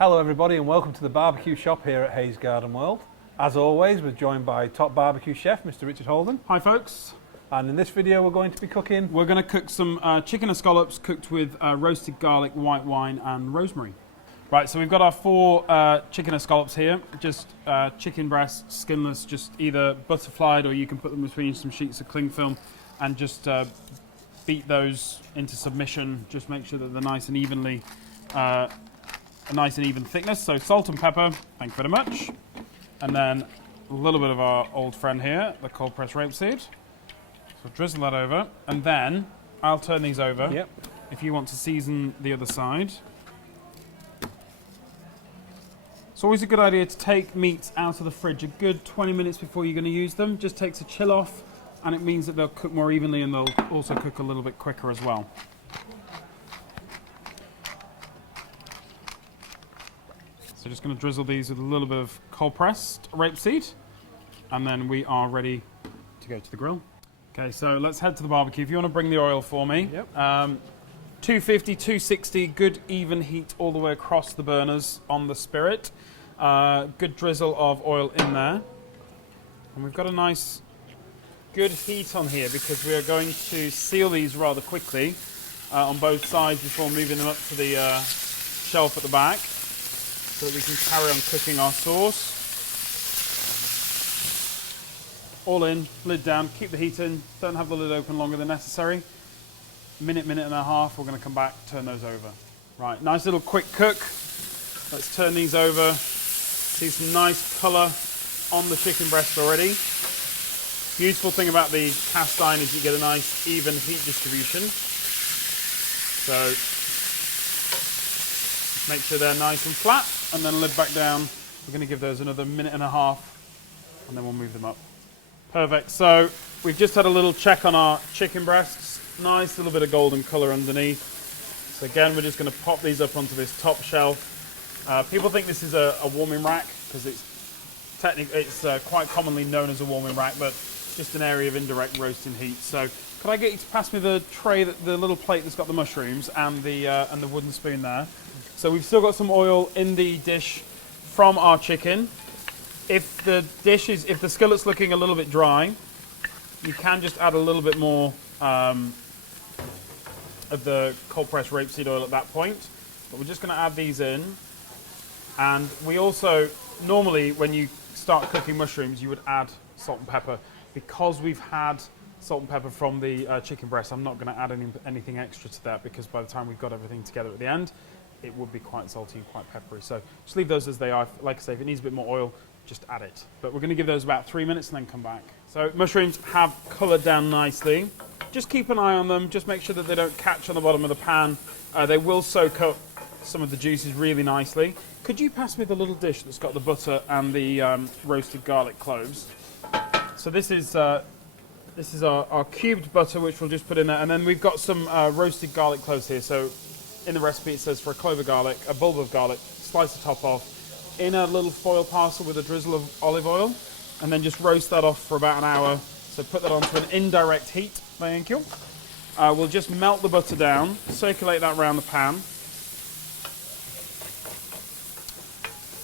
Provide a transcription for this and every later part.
Hello everybody and welcome to the barbecue shop here at Hayes Garden World. As always, we're joined by top barbecue chef, Mr. Richard Holden. Hi folks. And in this video we're going to be cooking... We're going to cook some chicken escallops cooked with roasted garlic, white wine and rosemary. Right, so we've got our four chicken escallops here. Just chicken breasts, skinless, just either butterflied or you can put them between some sheets of cling film and just beat those into submission. Just make sure that they're nice and evenly... a nice and even thickness. So salt and pepper, thank you very much. And then a little bit of our old friend here, the cold pressed rapeseed. So drizzle that over, and then I'll turn these over. Yep. If you want to season the other side. It's always a good idea to take meats out of the fridge a good 20 minutes before you're going to use them. Just takes a chill off, and it means that they'll cook more evenly and they'll also cook a little bit quicker as well. So just going to drizzle these with a little bit of cold pressed rapeseed, and then we are ready to go to the grill. Okay, so let's head to the barbecue. If you want to bring the oil for me. Yep. 250, 260, good even heat all the way across the burners on the spirit. Good drizzle of oil in there. And we've got a nice good heat on here because we are going to seal these rather quickly on both sides before moving them up to the shelf at the back, so that we can carry on cooking our sauce. All in, lid down, keep the heat in, don't have the lid open longer than necessary. Minute and a half, we're going to come back, turn those over. Right, nice little quick cook. Let's turn these over. See some nice colour on the chicken breast already. Beautiful thing about the cast iron is you get a nice even heat distribution. So make sure they're nice and flat, and then lid back down. We're going to give those another minute and a half, and then we'll move them up. Perfect. So we've just had a little check on our chicken breasts. Nice little bit of golden colour underneath. So again, we're just going to pop these up onto this top shelf. People think this is a warming rack because it's quite commonly known as a warming rack, but just an area of indirect roasting heat. So could I get you to pass me the tray, the little plate that's got the mushrooms and the wooden spoon there? So we've still got some oil in the dish from our chicken. If the skillet's looking a little bit dry, you can just add a little bit more of the cold pressed rapeseed oil at that point. But we're just going to add these in. And we also, normally when you start cooking mushrooms, you would add salt and pepper. Because we've had salt and pepper from the chicken breast, I'm not going to add anything extra to that, because by the time we've got everything together at the end, it would be quite salty and quite peppery. So just leave those as they are. Like I say, if it needs a bit more oil, just add it. But we're going to give those about 3 minutes and then come back. So mushrooms have coloured down nicely. Just keep an eye on them. Just make sure that they don't catch on the bottom of the pan. They will soak up some of the juices really nicely. Could you pass me the little dish that's got the butter and the roasted garlic cloves? So this is our cubed butter, which we'll just put in there. And then we've got some roasted garlic cloves here. So in the recipe it says for a clove of garlic, a bulb of garlic, slice the top off in a little foil parcel with a drizzle of olive oil, and then just roast that off for about an hour. So put that onto an indirect heat, thank you. We'll just melt the butter down, circulate that around the pan.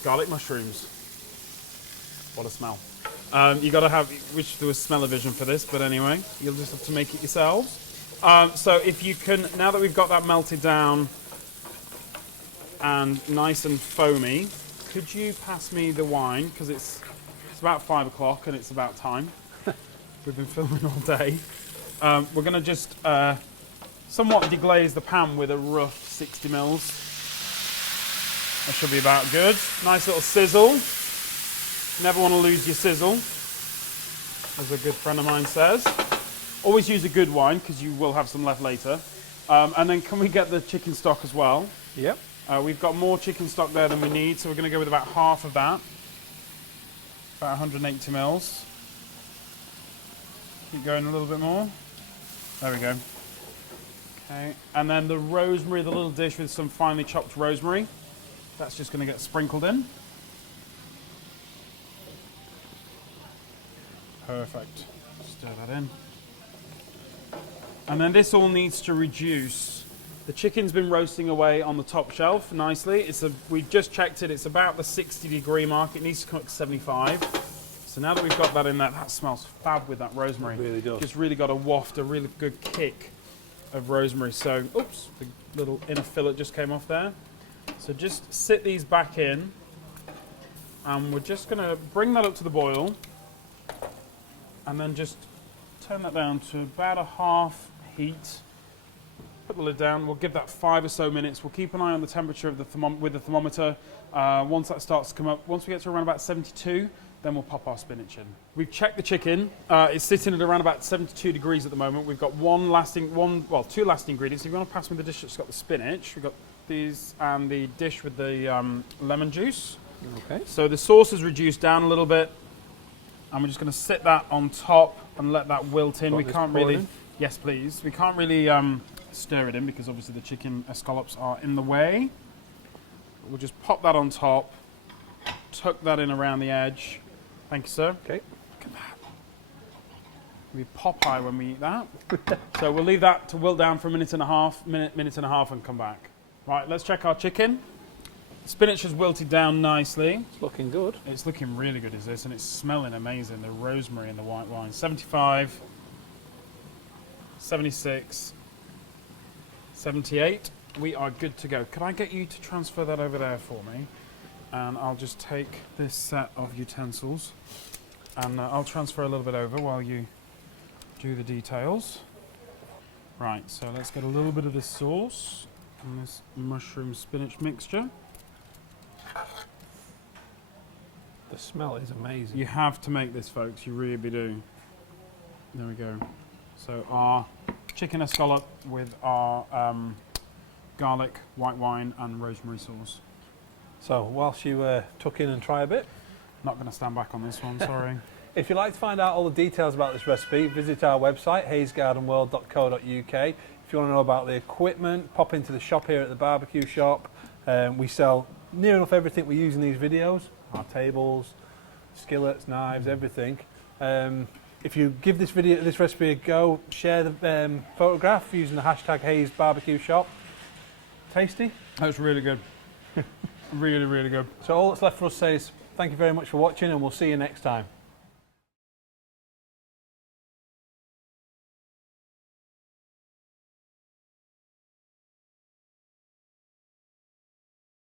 Garlic mushrooms. What a smell. You got to have, wish there was smell-o-vision for this, but anyway, you'll just have to make it yourselves. So if you can, now that we've got that melted down and nice and foamy, could you pass me the wine? Because it's about 5 o'clock and it's about time. We've been filming all day. We're going to just somewhat deglaze the pan with a rough 60 mils. That should be about good. Nice little sizzle. Never want to lose your sizzle, as a good friend of mine says. Always use a good wine, because you will have some left later. And then can we get the chicken stock as well? Yep. We've got more chicken stock there than we need, so we're going to go with about half of that. About 180 mils. Keep going a little bit more. There we go. Okay. And then the rosemary, the little dish with some finely chopped rosemary. That's just going to get sprinkled in. Perfect. Stir that in. And then this all needs to reduce The chicken's been roasting away on the top shelf nicely. We just checked it. It's about the 60-degree mark. It needs to come up to 75. So now that we've got that in there, that smells fab with that rosemary. It really does. Just really got a waft, a really good kick of rosemary. So, oops, the little inner fillet just came off there. So just sit these back in, and we're just going to bring that up to the boil, and then just turn that down to about a half heat. Put the lid down. We'll give that 5 or so minutes. We'll keep an eye on the temperature of with the thermometer. Once that starts to come up, once we get to around about 72, then we'll pop our spinach in. We've checked the chicken. It's sitting at around about 72 degrees at the moment. We've got two lasting ingredients. If you want to pass me the dish that's got the spinach, we've got these and the dish with the lemon juice. Okay. So the sauce is reduced down a little bit, and we're just going to sit that on top and let that wilt in. Got We this can't poured really, in? yes please, we can't really stir it in because obviously the chicken escallopes are in the way. But we'll just pop that on top, tuck that in around the edge. Thank you, sir. Okay. Look at that. We Popeye when we eat that. So we'll leave that to wilt down for a minute and a half, and come back. Right, let's check our chicken. Spinach has wilted down nicely. It's looking good. It's looking really good, is this? And it's smelling amazing. The rosemary and the white wine. 75, 76, 78. We are good to go. Can I get you to transfer that over there for me? And I'll just take this set of utensils and I'll transfer a little bit over while you do the details. Right, so let's get a little bit of this sauce and this mushroom spinach mixture. The smell is amazing. You have to make this, folks. You really do. There we go. So our chicken escalope with our garlic, white wine and rosemary sauce. So whilst you tuck in and try a bit, Not going to stand back on this one, sorry. if you'd like to find out all the details about this recipe, visit our website, hayesgardenworld.co.uk. If you want to know about the equipment, pop into the shop here at the barbecue shop. We sell near enough everything we use in these videos. Our tables, skillets, knives, everything. If you give this recipe a go, share the photograph using the hashtag #HayesBarbecueShop. Tasty. That's really good. Really, really good. So all that's left for us to say is thank you very much for watching, and we'll see you next time.